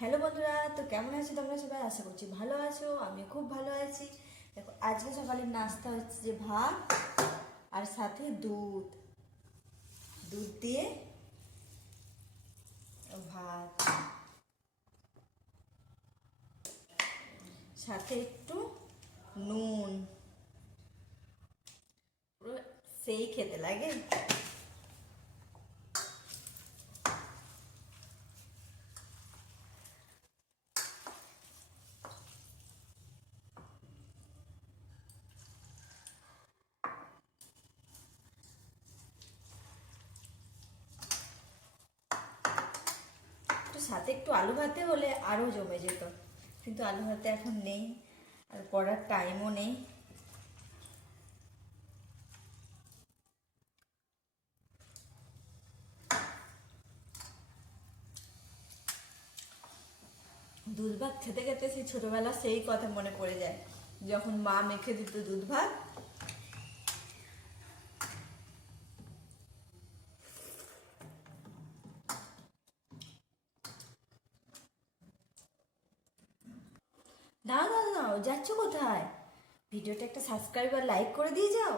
Hello বন্ধুরা, তো কেমন আছো তোমরা সবাই? আশা করছি ভালো আছো। আমি খুব ভালো আছি। দেখো, আজকে সকালের নাস্তা হচ্ছে যে ভাত আর সাথে দুধ দুধ দিয়ে ভাত, সাথে একটু নুন। পুরো সেই খেতে লাগে। তো সাথে একটু আলু ভাতে হলে আরও জমে যেত, কিন্তু আলু ভাতে এখন নেই আর করার টাইমও নেই। দুধ ভাত খেতে খেতে সেই ছোটবেলা সেই কথা মনে পড়ে যায়, যখন মা মেখে দিত দুধ ভাত। দাও দাও দাও, যাচ্ছ কোথায়? ভিডিওটা একটা সাবস্ক্রাইব আর লাইক করে দিয়ে যাও।